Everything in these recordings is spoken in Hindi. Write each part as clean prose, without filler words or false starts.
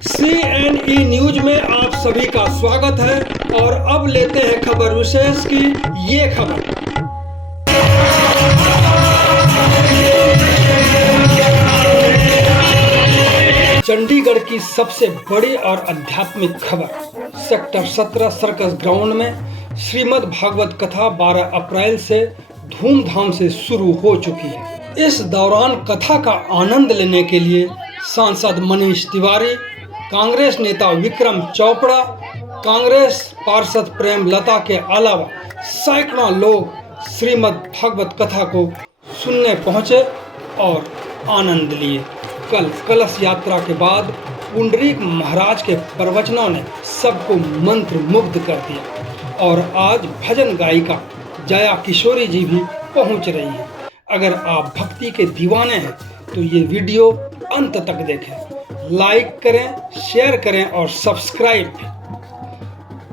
CNE न्यूज में आप सभी का स्वागत है और अब लेते हैं खबर विशेष की ये खबर। चंडीगढ़ की सबसे बड़ी और आध्यात्मिक खबर। सेक्टर 17 सर्कस ग्राउंड में श्रीमद् भागवत कथा 12 अप्रैल से धूमधाम से शुरू हो चुकी है। इस दौरान कथा का आनंद लेने के लिए सांसद मनीष तिवारी, कांग्रेस नेता विक्रम चोपड़ा, कांग्रेस पार्षद प्रेम लता के अलावा सैकड़ों लोग श्रीमद् भागवत कथा को सुनने पहुंचे और आनंद लिए। कल कलश यात्रा के बाद पुंडरीक महाराज के प्रवचनों ने सबको मंत्र मुग्ध कर दिया और आज भजन गायिका जया किशोरी जी भी पहुंच रही है। अगर आप भक्ति के दीवाने हैं तो ये वीडियो अंत तक देखें, लाइक करें, शेयर करें और सब्सक्राइब भी।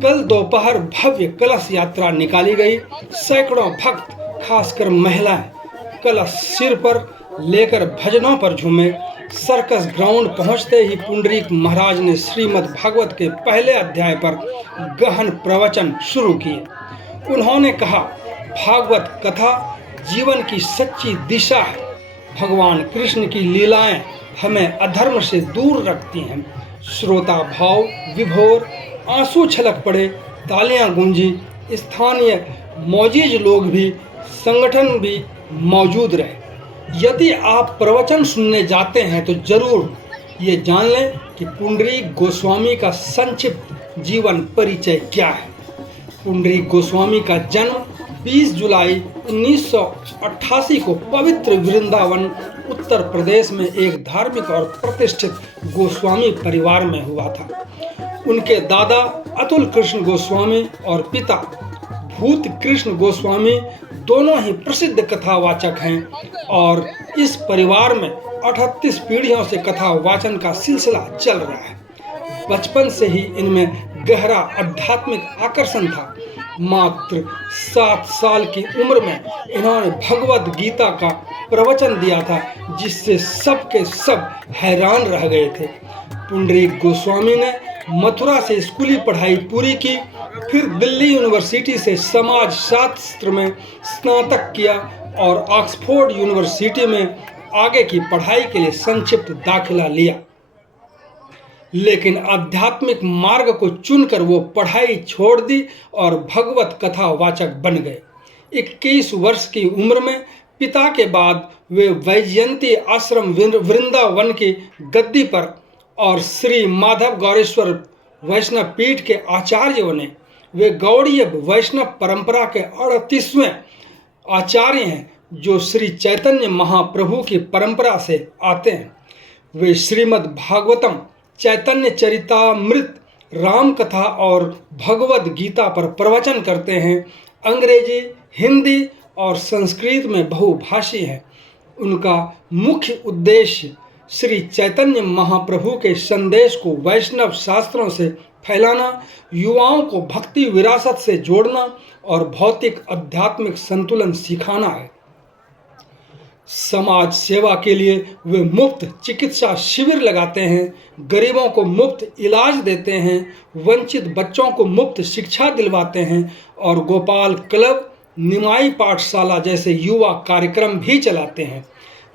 कल दोपहर भव्य कलश यात्रा निकाली गई। सैकड़ों भक्त, खासकर महिलाएं, कलश सिर पर लेकर भजनों पर झूमे। सर्कस ग्राउंड पहुंचते ही पुंडरीक महाराज ने श्रीमद् भागवत के पहले अध्याय पर गहन प्रवचन शुरू किए। उन्होंने कहा, भागवत कथा जीवन की सच्ची दिशा है। भगवान कृष्ण की लीलाएं हमें अधर्म से दूर रखती हैं। श्रोता भाव विभोर, आंसू छलक पड़े, तालियां गूंजी। स्थानीय मौजूद लोग भी, संगठन भी मौजूद रहे। यदि आप प्रवचन सुनने जाते हैं तो जरूर ये जान लें कि पुंडरीक गोस्वामी का संक्षिप्त जीवन परिचय क्या है। पुंडरीक गोस्वामी का जन्म 20 जुलाई 1988 को पवित्र वृंदावन उत्तर प्रदेश में एक धार्मिक और प्रतिष्ठित गोस्वामी परिवार में हुआ था। उनके दादा अतुल कृष्ण गोस्वामी और पिता भूत कृष्ण गोस्वामी दोनों ही प्रसिद्ध कथावाचक हैं और इस परिवार में 38 पीढ़ियों से कथा वाचन का सिलसिला चल रहा है। बचपन से ही इनमें गहरा आध्यात्मिक आकर्षण था। मात्र 7 साल की उम्र में इन्होंने भगवद गीता का प्रवचन दिया था, जिससे सब के सब हैरान रह गए थे। पुंडरीक गोस्वामी ने मथुरा से स्कूली पढ़ाई पूरी की, फिर दिल्ली यूनिवर्सिटी से समाज शास्त्र में स्नातक किया और ऑक्सफोर्ड यूनिवर्सिटी में आगे की पढ़ाई के लिए संक्षिप्त दाखिला लिया। लेकिन आध्यात्मिक मार्ग को चुनकर वो पढ़ाई छोड़ दी और भगवत कथा वाचक बन गए। 21 वर्ष की उम्र में पिता के बाद वे वैजयंती आश्रम वृंदावन की गद्दी पर और श्री माधव गौरेश्वर वैष्णव पीठ के आचार्यों ने, वे गौड़ीय वैष्णव परंपरा के 38वें आचार्य हैं जो श्री चैतन्य महाप्रभु की परंपरा से आते हैं। वे श्रीमद् भागवतम, चैतन्य चरितामृत, राम कथा और भगवद गीता पर प्रवचन करते हैं। अंग्रेजी, हिंदी और संस्कृत में बहुभाषी हैं। उनका मुख्य उद्देश्य श्री चैतन्य महाप्रभु के संदेश को वैष्णव शास्त्रों से फैलाना, युवाओं को भक्ति विरासत से जोड़ना और भौतिक आध्यात्मिक संतुलन सिखाना है। समाज सेवा के लिए वे मुफ्त चिकित्सा शिविर लगाते हैं, गरीबों को मुफ्त इलाज देते हैं, वंचित बच्चों को मुफ्त शिक्षा दिलवाते हैं और गोपाल क्लब, निमाई पाठशाला जैसे युवा कार्यक्रम भी चलाते हैं।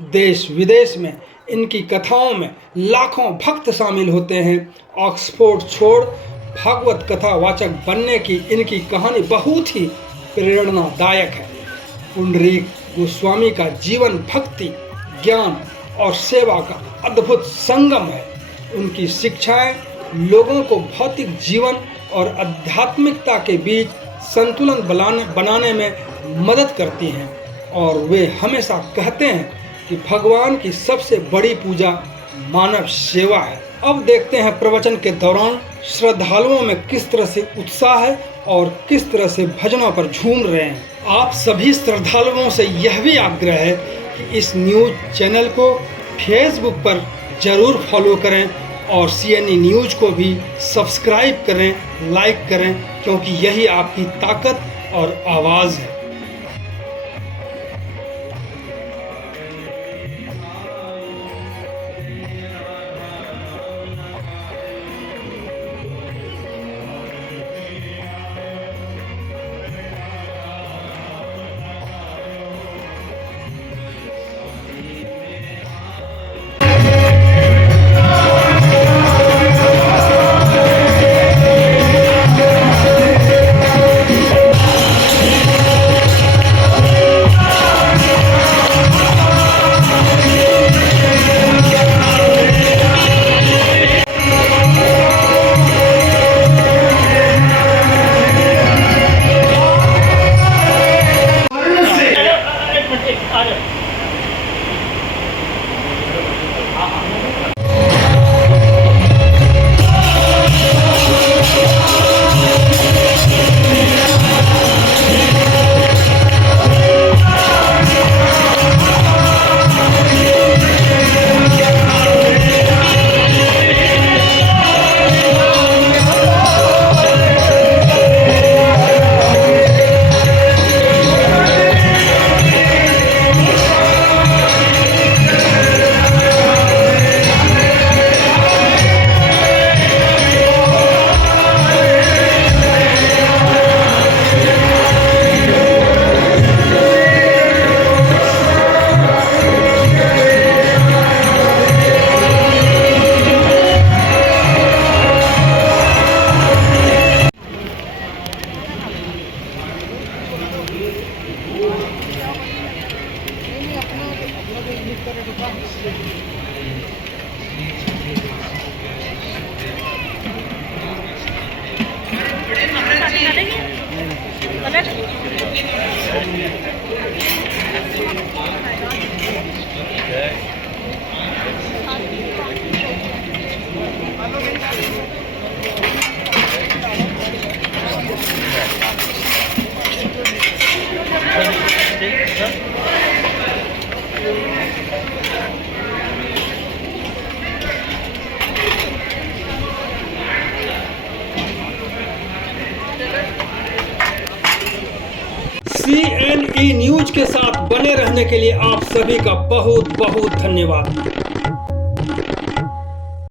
देश विदेश में इनकी कथाओं में लाखों भक्त शामिल होते हैं। ऑक्सफोर्ड छोड़ भागवत कथा वाचक बनने की इनकी कहानी बहुत ही प्रेरणादायक है। पुंडरीक गोस्वामी का जीवन भक्ति, ज्ञान और सेवा का अद्भुत संगम है। उनकी शिक्षाएं लोगों को भौतिक जीवन और आध्यात्मिकता के बीच संतुलन बनाने में मदद करती हैं और वे हमेशा कहते हैं कि भगवान की सबसे बड़ी पूजा मानव सेवा है। अब देखते हैं प्रवचन के दौरान श्रद्धालुओं में किस तरह से उत्साह है और किस तरह से भजनों पर झूम रहे हैं। आप सभी श्रद्धालुओं से यह भी आग्रह है कि इस न्यूज चैनल को फेसबुक पर जरूर फॉलो करें और CNE न्यूज को भी सब्सक्राइब करें, लाइक करें, क्योंकि यही आपकी ताकत और आवाज़ है। CNE न्यूज के साथ बने रहने के लिए आप सभी का बहुत बहुत धन्यवाद।